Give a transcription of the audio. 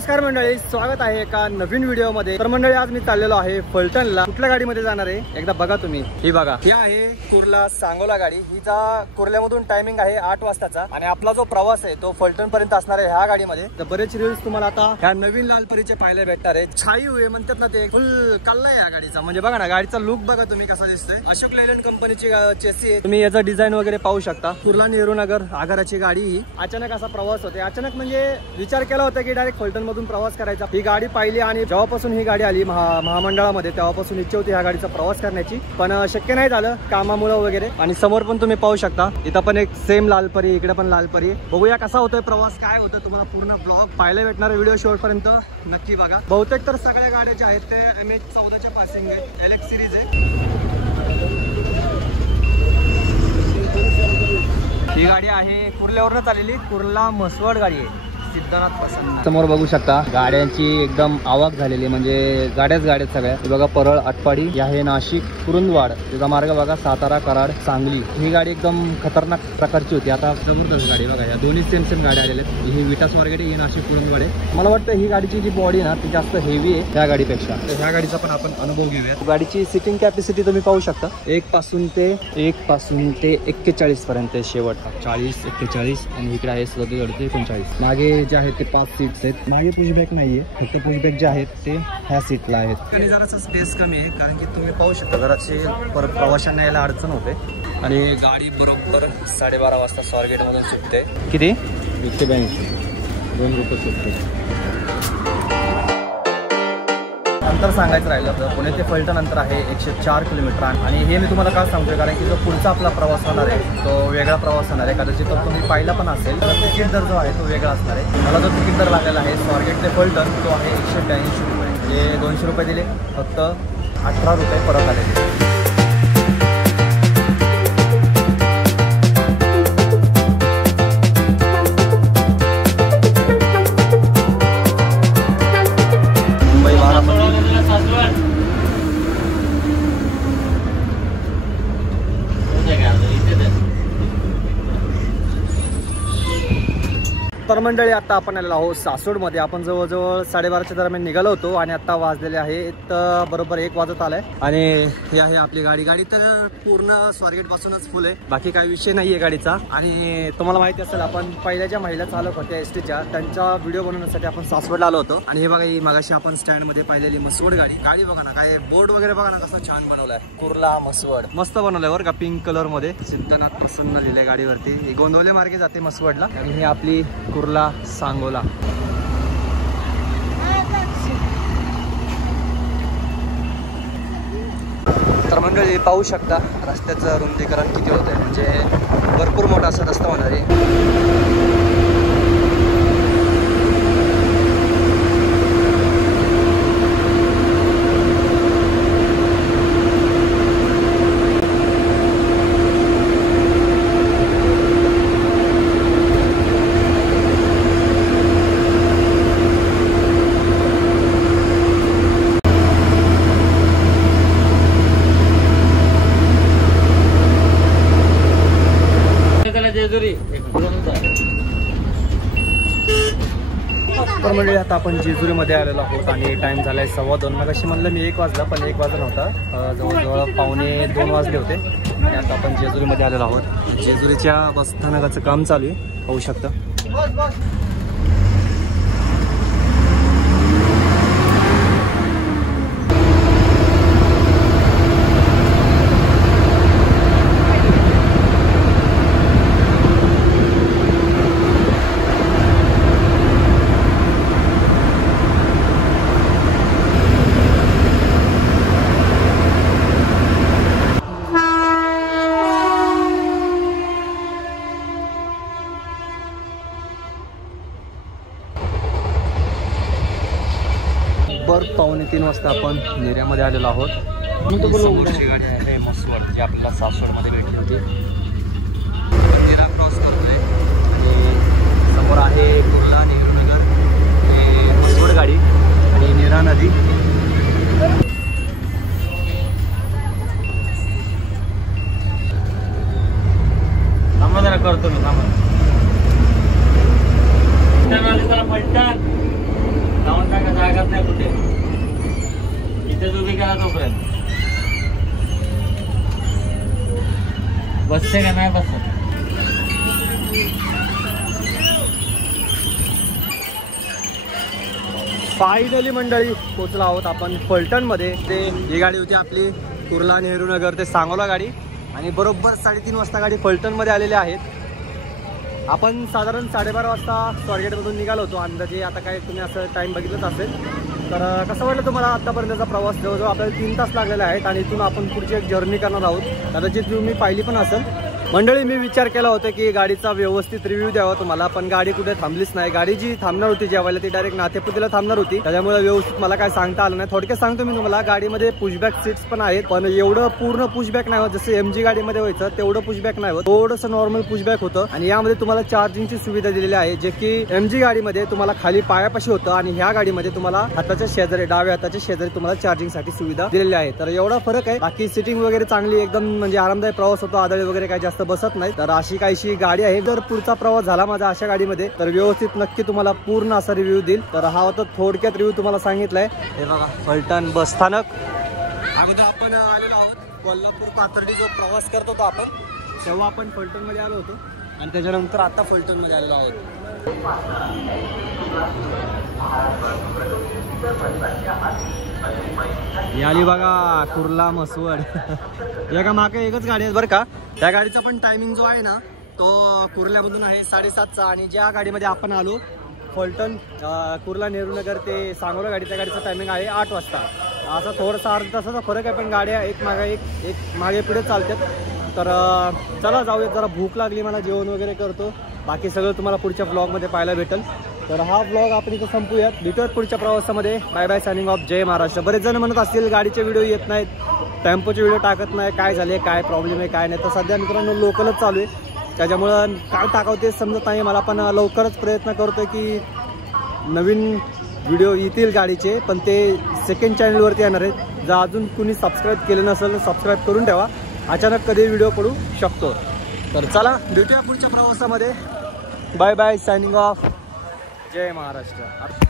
नमस्कार मंडळी, स्वागत आहे एका नवीन व्हिडिओ मध्ये। तर मंडळी आज मी चाललेलो आहे फलटणला। कुठल्या गाडीमध्ये जाणार आहे एकदा बघा तुम्ही। ही बघा, ही आहे कुर्ला सांगोला गाडी। हिचा कुर्ल्यामधून टायमिंग आहे 8 वाजताचा आणि आपला जो प्रवास आहे तो फलटण पर्यंत असणार आहे ह्या गाडीमध्ये। तर बरेच रील्स तुम्हाला आता ह्या नवीन लालपरीचे पाहायला भेटणार आहे। छाई हुए म्हणतात ना, ते फुल कल्ला आहे या गाडीचा। म्हणजे बघा ना, गाडीचा लुक बघा तुम्ही कसा दिसतोय। अशोक लेलँड कंपनीची चेसी आहे, तुम्ही याचा डिझाइन वगैरे पाहू शकता। कुर्ला नेहरू नगर आगाराची गाडी ही। अचानक असा प्रवास होते, अचानक म्हणजे विचार केला होता की डायरेक्ट फलटण मधून प्रवास करायचा। ही गाडी पाहिली आणि जेव्हापासून ही गाडी आली महामंडळामध्ये तेव्हापासून इच्छा होती ह्या गाडीचा प्रवास करण्याची, पण शक्य नाही झालं कामामुळे वगैरे। आणि समोर पण तुम्ही पाहू शकता, इथं पण एक सेम लालपरी, इकडे पण लालपरी। बघूया कसा होतोय प्रवास, काय होतं तुम्हाला पूर्ण ब्लॉग पाहायला भेटणार। व्हिडिओ शेवटपर्यंत नक्की बघा। बहुतेक तर सगळ्या गाड्या ज्या आहेत ते MH14च्या पासिंग आहे, LX सिरीज आहे। ही गाडी आहे कुर्ल्यावरच आलेली, कुर्ला मसवड गाडी आहे, सिद्धनाथ पसंत। समोर बघू शकता गाड्यांची एकदम आवक झालेली, म्हणजे गाड्याच सगळ्या। बघा परळ, आटपाडी, आहे नाशिक, कुरुंदवाड, त्याचा मार्ग बघा सातारा, कराड, सांगली। ही गाडी एकदम खतरनाक प्रकारची होती। आता जबरदस्त गाडी बघा, या दोन्ही सेम गाड्या आलेल्या आहेत। ही विटा स्वारगेट, ही नाशिक कुरुंदवाड आहे। मला वाटतं ही गाडीची जी बॉडी ना ती जास्त हेवी आहे त्या गाडीपेक्षा। तर ह्या गाडीचा पण आपण अनुभव घेऊया। गाडीची सिटिंग कॅपॅसिटी तुम्ही पाहू शकता, 1 पासून ते 41 पर्यंत शेवट 40, 41 आणि इकडे आहे 37, 39। मागे जे आहेत ते 5 सीट्स आहेत। मागे पुशबॅक नाहीये, फक्त पुशबॅक जे आहेत ते ह्या सीटला आहेत। आणि जरासा स्पेस कमी आहे, कारण की तुम्ही पाहू शकता जराशी परत प्रवाशांना यायला अडचण होते। आणि गाडी बरोबर 12:30 वाजता स्वारगेट मधून सुटते। किती? 182, 2 रुपये सुटते। अंतर सांगायचं राहिलं तर पुणे ते फलटण अंतर आहे 104 किलोमीटर। आणि हे मी तुम्हाला का सांगतोय, कारण की जो पुढचा आपला प्रवास होणार आहे तो वेगळा प्रवास होणार आहे। कदाचित तो तुम्ही पाहिला पण असेल, तर तिकीट दर जो आहे तो वेगळा असणार आहे। मला जो तिकीट दर लागलेला आहे स्वारगेट ते फलटण तो आहे 182 रुपये। म्हणजे 200 रुपये दिले, फक्त 18 रुपये परत आलेले। तर मंडळी आता आपण आलेलो आहोत सासवडमध्ये। आपण जवळजवळ 12:30च्या दरम्यान निघालो होतो आणि आता वाजलेले आहेत बरोबर 1 वाजत आलाय। आणि ही आहे आपली गाडी। गाडी तर पूर्ण स्वारगेट पासूनच फुल आहे, बाकी काही विषय नाहीये गाडीचा। आणि तुम्हाला माहिती असेल, आपण पहिल्या ज्या महिला चालक होत्या STच्या, त्यांचा व्हिडिओ बनवण्यासाठी आपण सासवडला आलो होतो। आणि हे बघा, ही मगाशी आपण स्टँड मध्ये पाहिलेली मसवड गाडी बघा ना, काय बोर्ड वगैरे बघा ना कसं छान बनवलाय, कुर्ला मसवड मस्त बनवलंय बरं का, पिंक कलर मध्ये सिद्धनाथ प्रसन्न लिहिलंय गाडीवरती। ही गोंदवले मार्गे जाते मसवडला। आणि ही आपली कुर्ला सांगोला। तर मंडळी पाहू शकता रस्त्याचं रुंदीकरण किती होत आहे, म्हणजे भरपूर मोठा असा रस्ता होणार आहे। तर म्हणजे आता आपण जेजुरीमध्ये आलेलो आहोत आणि टाइम झालाय 2:15। मगाशी म्हणलं मी 1 वाजला, पण 1 वाजला नव्हता, जवळजवळ 1:45 वाजले होते। आणि आता आपण जेजुरीमध्ये आलेलो आहोत। जेजुरीच्या बसस्थानकाचं काम चालू आहे, पाहू शकता। बरोबर 2:45 वाजता आपण नेऱ्यामध्ये आलेलो आहोत। समोरची गाडी आहे मसवड, जी आपल्याला सासवडमध्ये भेटली होती। नेरा क्रॉस करतोय आणि समोर आहे कुर्ला नेहरू नगर, हे मसवड गाडी आणि नेरा नदी। करतो मी, कुठे इथेच उभी करा तोपर्यंत. बसते का नाही बसत? फायनली मंडळी पोहोचलो आहोत आपण फलटणमध्ये. ते ही गाडी होती आपली कुर्ला नेहरू नगर ते सांगोला गाडी आणि बरोबर 3:30 वाजता गाडी फलटणमध्ये आलेली आहेत. आपण साधारण 12:30 वाजता स्वारगेटमधून निघालो होतो अंदाजे. आता काय तुम्ही असं टाईम बघितलंच असेल. तर कसं वाटलं तुम्हाला आत्तापर्यंतचा प्रवास? जवळजवळ आपल्याला 3 तास लागलेले आहेत आणि इथून आपण पुढची एक जर्नी करणार आहोत. कदाचित तुम्ही पाहिली पण असेल. मंडळी मी विचार केला होता की गाडीचा व्यवस्थित रिव्ह्यू द्यावा तुम्हाला, पण गाडी कुठे थांबलीच नाही. गाडी जी थांबणार होती जेवायला ती डायरेक्ट नाथेपुतीला थांबणार होती, त्याच्यामुळे व्यवस्थित मला काय सांगता आलं नाही. थोडक्यात सांगतो मी तुम्हाला, गाडीमध्ये पुशबॅक सीट्स पण आहेत, पण एवढं पूर्ण पुशबॅक नाही होत जसं MG गाडीमध्ये व्हायचं तेवढं पुशबॅक नाही होत. थोडंसं नॉर्मल पुशबॅक होतं आणि यामध्ये तुम्हाला चार्जिंगची सुविधा दिलेली आहे, जे की MG गाडीमध्ये तुम्हाला खाली पायापाशी होतं आणि ह्या गाडीमध्ये तुम्हाला हाताच्या शेजारी, डाव्या हाताच्या शेजारी तुम्हाला चार्जिंगसाठी सुविधा दिलेली आहे. तर एवढा फरक आहे. बाकी सिटिंग वगैरे चांगली एकदम म्हणजे आरामदायक प्रवास होतो. आदळे वगैरे काही जास्त बसत नाही. तर अशी काहीशी गाडी आहे. जर पुढचा प्रवास झाला माझा अशा गाडीमध्ये तर व्यवस्थित नक्की तुम्हाला पूर्ण असा रिव्ह्यू देईल. तर हा होता थोडक्यात रिव्ह्यू तुम्हाला सांगितलाय. हे बघा फलटण बस स्थानक. अगोदर आपण आलेलो आहोत कोल्हापूर पाथर्डी जो प्रवास करत होतो आपण, तेव्हा आपण फलटण मध्ये आलो होतो आणि त्याच्यानंतर आता फलटण मध्ये आलेलो आहोत. आली बघा कुर्ला म्हसवड. या मागे एकच गाडी आहे बरं का. त्या गाडीचा पण टायमिंग जो आहे ना तो कुर्ल्यामधून आहे 7:30चा आणि ज्या गाडीमध्ये आपण आलो फलटण कुर्ला नेहरू नगर ते सांगोला गाडी, त्या गाडीचा टायमिंग आहे 8 वाजता. असा थोडासा अर्धा तासाचा फरक आहे, पण गाड्या एक मागे पुढे चालतात. तर चला जाऊयात. जरा भूक लागली मला, जेवण वगैरे करतो. बाकी सगळं तुम्हाला पुढच्या ब्लॉगमध्ये पाहायला भेटेल. तर हा ब्लॉग आपण इथं संपूयात. भेटूयात पुढच्या प्रवासामध्ये. Bye bye, signing off. जय महाराष्ट्र. बरेच जण म्हणत असतील गाडीचे व्हिडिओ येत नाहीत, टेम्पोचे व्हिडिओ टाकत नाही, काय झाले, काय प्रॉब्लेम आहे, काय नाही. तर सध्या मित्रांनो लोकलच चालू आहे, त्याच्यामुळं काय टाकावं ते समजत नाही मला. पण लवकरच प्रयत्न करतोय की नवीन व्हिडिओ येतील गाडीचे, पण ते सेकंड चॅनलवरती येणार आहेत. जर अजून कुणी सबस्क्राईब केलं नसेल तर सबस्क्राईब करून ठेवा. अचानक कधी व्हिडिओ पडू शकतो. तर चला भेटूया पुढच्या प्रवासामध्ये. Bye bye, signing off. जय महाराष्ट्र.